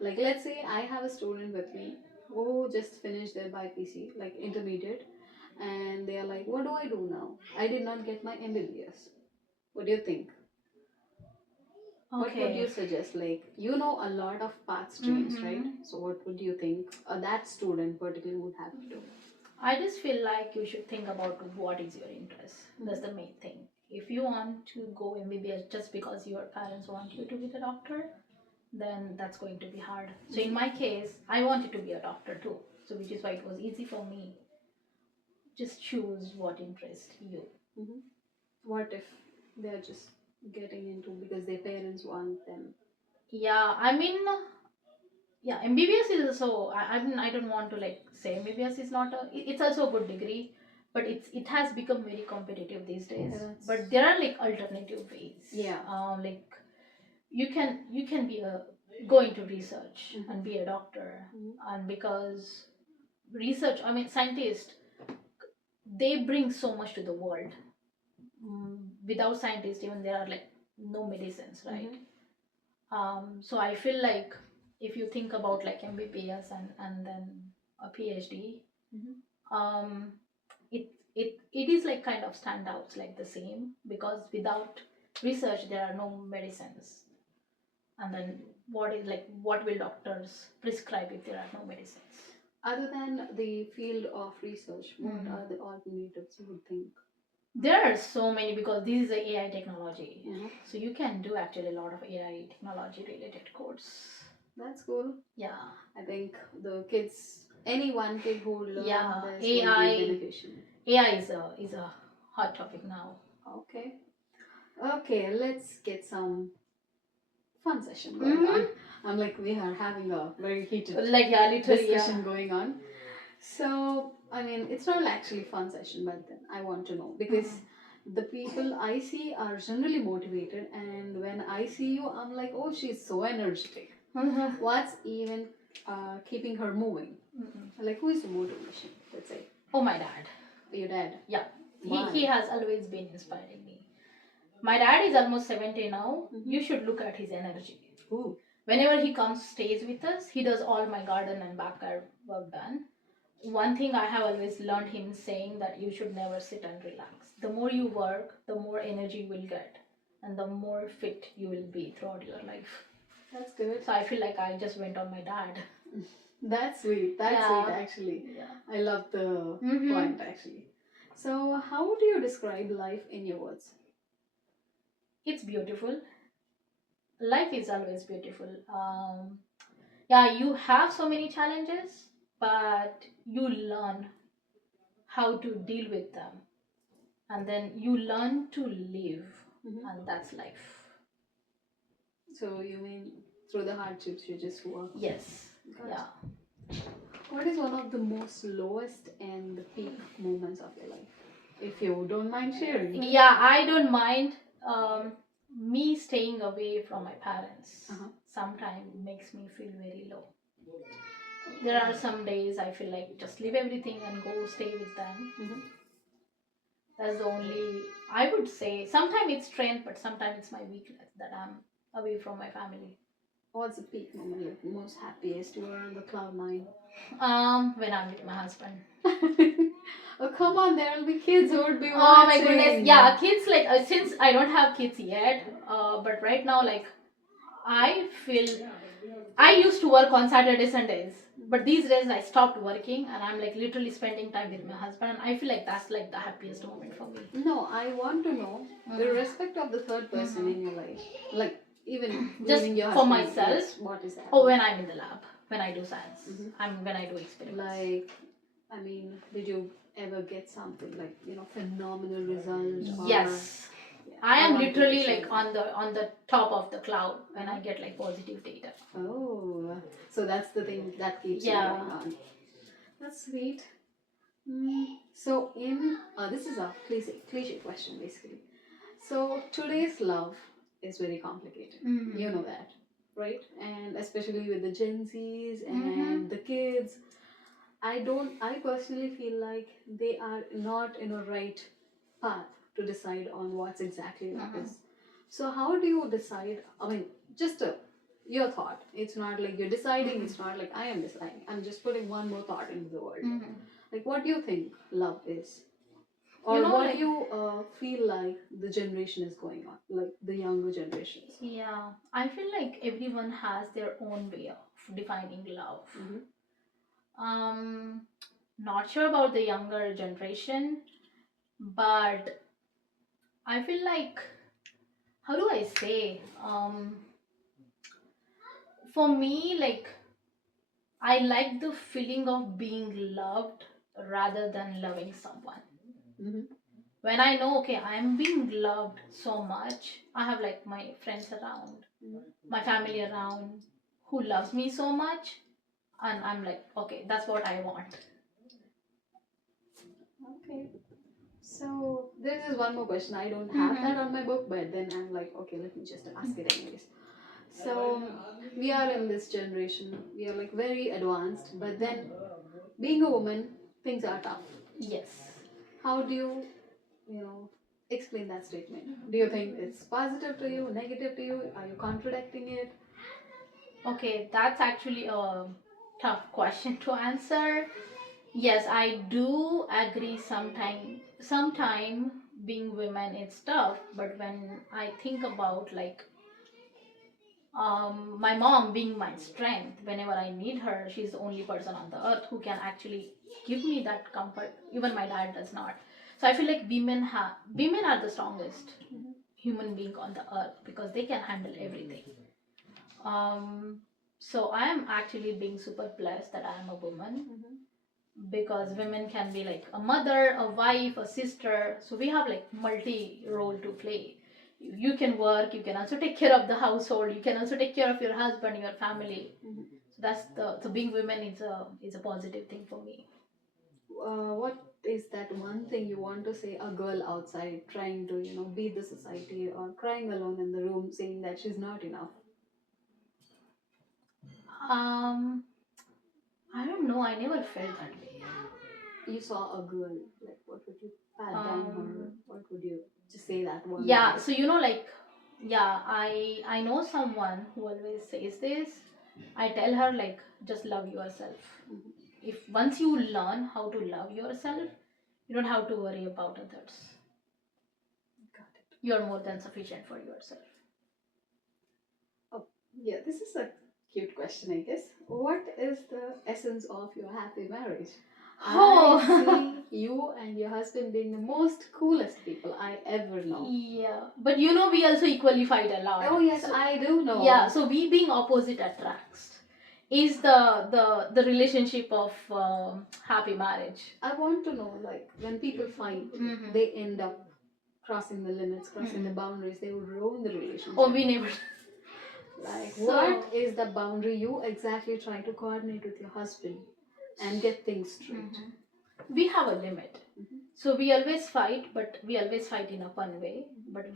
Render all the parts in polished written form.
Like, let's say I have a student with me who just finished their BPC, like intermediate, and they are like, what do I do now? I did not get my MBBS. What do you think? What would you Okay. suggest? Like, you know a lot of path streams, right? Mm-hmm. So, what would you think that student particularly would have to do? I just feel like you should think about what is your interest. That's the main thing. If you want to go MBBS just because your parents want you to be the doctor, then that's going to be hard. So in my case, I wanted to be a doctor too. So which is why it was easy for me. Just choose what interests you. Mm-hmm. What if they're just getting into because their parents want them? Yeah, I mean, yeah, MBBS is also. I don't want to like say MBBS is not a. It's also a good degree, but it has become very competitive these days. But there are like alternative ways. Yeah. Like you can be a go into research and be a doctor, and because research, I mean, scientists, they bring so much to the world. Without scientists, even there are like no medicines, right? So I feel like if you think about like MBBS and then a PhD, um, it is like kind of standouts like the same, because without research there are no medicines, and then what will doctors prescribe if there are no medicines? Other than the field of research, what are the alternatives you would think? There are so many, because this is a AI technology. Mhm. So you can do actually a lot of AI technology related course. That's cool. Yeah. I think the kids, any one kid who learn Yeah, this will be beneficial. AI is a hot topic now. Okay. Okay, let's get some fun session going on. I'm like, we are having a very heated Like, yeah, literally, discussion going on. So, I mean, it's not actually fun session, but then I want to know because the people I see are generally motivated, and when I see you, I'm like, oh, she's so energetic. What's even keeping her moving? Like, who is the motivation? Let's say. Oh, my dad. Your dad. Yeah. Why? He has always been inspiring me. My dad is almost 70 now. You should look at his energy. Ooh. Whenever he comes, stays with us, he does all my garden and backyard work done. One thing I have always learned him saying that you should never sit and relax. The more you work, the more energy you will get, and the more fit you will be throughout your life. That's good. So I feel like I just went on my dad. That's sweet. That's sweet, actually. Yeah. I love the point, actually. So, how do you describe life in your words? It's beautiful. Life is always beautiful. Yeah, you have so many challenges, but you learn how to deal with them, and then you learn to live, and that's life. So, you mean through the hardships you just work? Yes. Got Yeah. it. What is one of the most lowest and peak moments of your life? If you don't mind sharing. Yeah, I don't mind. Me staying away from my parents sometimes makes me feel very low. There are some days I feel like just leave everything and go stay with them. That's the only, I would say. Sometimes it's strength, but sometimes it's my weakness that I'm away from my family. What's the peak moment, like most happiest? You are on the cloud nine. When I'm with my husband. Oh, come on, there will be kids who would be watching. Oh my goodness, yeah, kids, like, since I don't have kids yet, but right now, like, I feel I used to work on Saturdays, Sundays, but these days I stopped working and I'm like literally spending time with my husband, and I feel like that's like the happiest moment for me. No, I want to know, irrespective of the third person in your life, like even Just leaving your for husband, myself. yes, what is that? Oh, when I'm in the lab, when I do science, when I do experiments. Like, I mean, did you ever get something like, phenomenal results? Yes. I am literally like on the top of the cloud when I get like positive data. Oh, so that's the thing that keeps you going on. That's sweet. So this is a cliche question basically. So today's love is very complicated. You know that, right? And especially with the Gen Zs and the kids, I personally feel like they are not in a right path to decide on what's exactly love is. So how do you decide? I mean, just your thought. It's not like you're deciding. It's not like I am deciding. I'm just putting one more thought into the world. Like, what do you think love is? Or what like, do you feel like the generation is going on, like the younger generations? Yeah, I feel like everyone has their own way of defining love. Not sure about the younger generation, but I feel like, how do I say? For me, like, I like the feeling of being loved rather than loving someone. When I know, okay, I'm being loved so much, I have like my friends around, my family around who loves me so much, and I'm like, okay, that's what I want. Okay. So there is one more question. I don't have that on my book, but then I'm like, okay, let me just ask it anyways. So we are in this generation. We are like very advanced, but then being a woman, things are tough. Yes. How do you, explain that statement? Do you think it's positive to you, negative to you? Are you contradicting it? Okay, that's actually a tough question to answer. Yes, I do agree sometime being women is tough, but when I think about like my mom being my strength whenever I need her, she's the only person on the earth who can actually give me that comfort. Even my dad does not. So I feel like women are the strongest human being on the earth because they can handle everything. So I am actually being super blessed that I am a woman because women can be like a mother, a wife, a sister. So we have like multi role to play. You can work, you can also take care of the household, you can also take care of your husband, your family. So that's so being women is a positive thing for me. What is that one thing you want to say a girl outside trying to beat the society or crying alone in the room saying that she's not enough? I don't know, I never felt that way. You saw a girl, like what would you pat down her? What would you just say that one? Yeah, so like, yeah, I know someone who always says this. I tell her like, just love yourself. If once you learn how to love yourself, you don't have to worry about others. Got it. You're more than sufficient for yourself. Oh, yeah, this is a cute question, I guess. What is the essence of your happy marriage? Oh. I see you and your husband being the most coolest people I ever know. Yeah, but we also equally fight a lot. Oh yes, so, I do know. Yeah, so we being opposite attracts is the relationship of happy marriage. I want to know, like, when people fight, they end up crossing the limits, crossing the boundaries. They would ruin the relationship. Oh, we never. Like, what is the boundary you exactly try to coordinate with your husband and get things straight? We have a limit. So we always fight, but we always fight in a fun way. But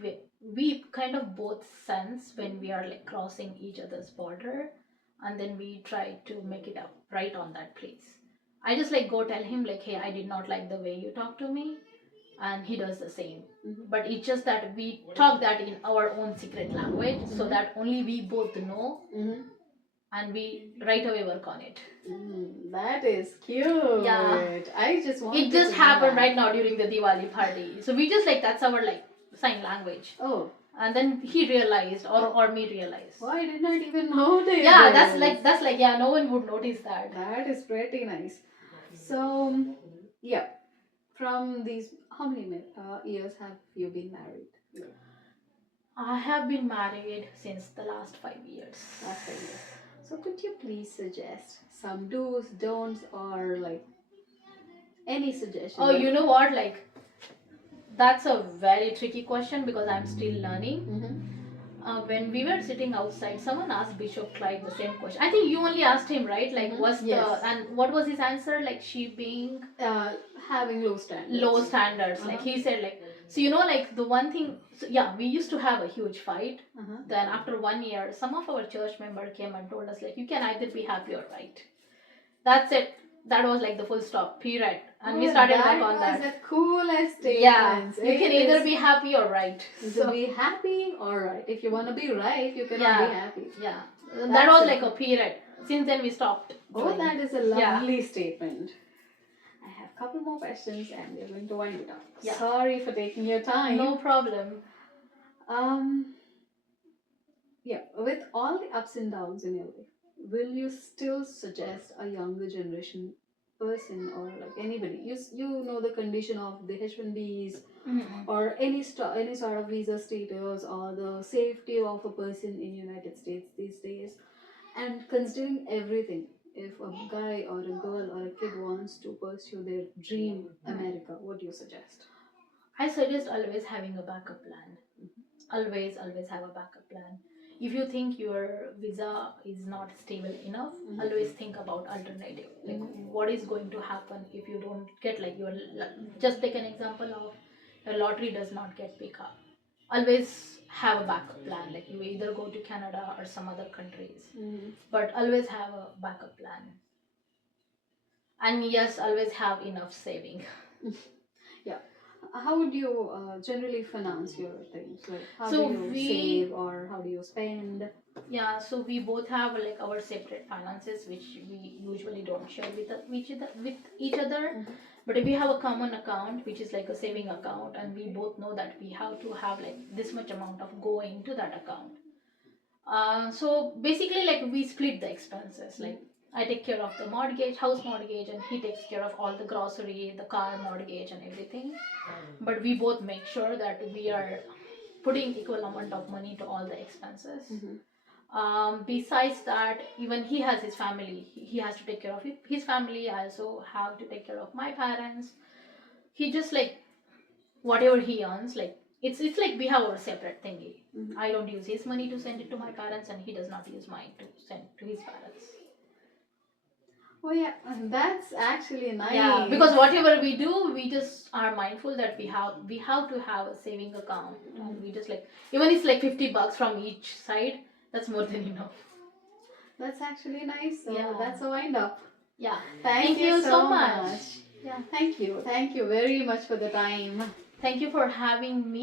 we kind of both sense when we are like crossing each other's border, and then we try to make it up right on that place. I just like go tell him like, hey, I did not like the way you talk to me, and he does the same. But it's just that we talk that in our own secret language, so that only we both know, and we right away work on it. That is cute. Yeah, I just want. It just happened right now during the Diwali party. So we just like that's our like sign language. Oh. And then he realized, or me realized. Oh, I did not even notice. Yeah, that's like yeah, no one would notice that. That is pretty nice. So yeah, from these, how many years have you been married? Yeah. I have been married since the last 5 years. Last 5 years. So could you please suggest some do's, don'ts, or like any suggestion? Oh, you know what? Like, that's a very tricky question because I'm still learning. When we were sitting outside, someone asked Bishop Clyde the same question. I think you only asked him, right? Like, and what was his answer? Like, she being having low standards. Low standards. Like he said, like, so like the one thing. So yeah, we used to have a huge fight. Then after 1 year, some of our church member came and told us like, you can either be happy or right. That's it. That was like the full stop. Period. And we started work on that. That was the coolest statement. Yeah, you can either be happy or right. So be happy or right. If you want to be right, you cannot be happy. Yeah. That was like a period. Since then we stopped. Oh, that is a lovely statement. I have a couple more questions and we're going to wind it up. Yeah. Sorry for taking your time. No problem. Yeah, with all the ups and downs in your life, will you still suggest a younger generation person or like anybody, you know the condition of the H1Bs or any sort of visa status or the safety of a person in United States these days, and considering everything, if a guy or a girl or a kid wants to pursue their dream America, what do you suggest? I suggest always having a backup plan. Always have a backup plan. If you think your visa is not stable enough, always think about alternative. Like what is going to happen if you don't get like your, just take an example of your lottery does not get picked up. Always have a backup plan. Like you either go to Canada or some other countries, but always have a backup plan. And yes, always have enough saving. Yeah. How would you generally finance your things? Like how do you save or how do you spend? Yeah, so we both have like our separate finances, which we usually don't share with each other. But if we have a common account, which is like a saving account, and we both know that we have to have like this much amount of going to that account. So basically, like we split the expenses. Like I take care of the mortgage, house mortgage, and he takes care of all the grocery, the car mortgage, and everything. But we both make sure that we are putting equal amount of money to all the expenses. Besides that, even he has his family. He has to take care of his family. I also have to take care of my parents. He just like whatever he earns, like it's like we have our separate thingy. I don't use his money to send it to my parents, and he does not use mine to send to his parents. Oh yeah, that's actually nice. Yeah, because whatever we do, we just are mindful that we have to have a saving account, and we just like even it's like $50 from each side. That's more than enough. That's actually nice. So that's a wind up. Yeah. Thank you so much. Yeah, thank you. Thank you very much for the time. Thank you for having me.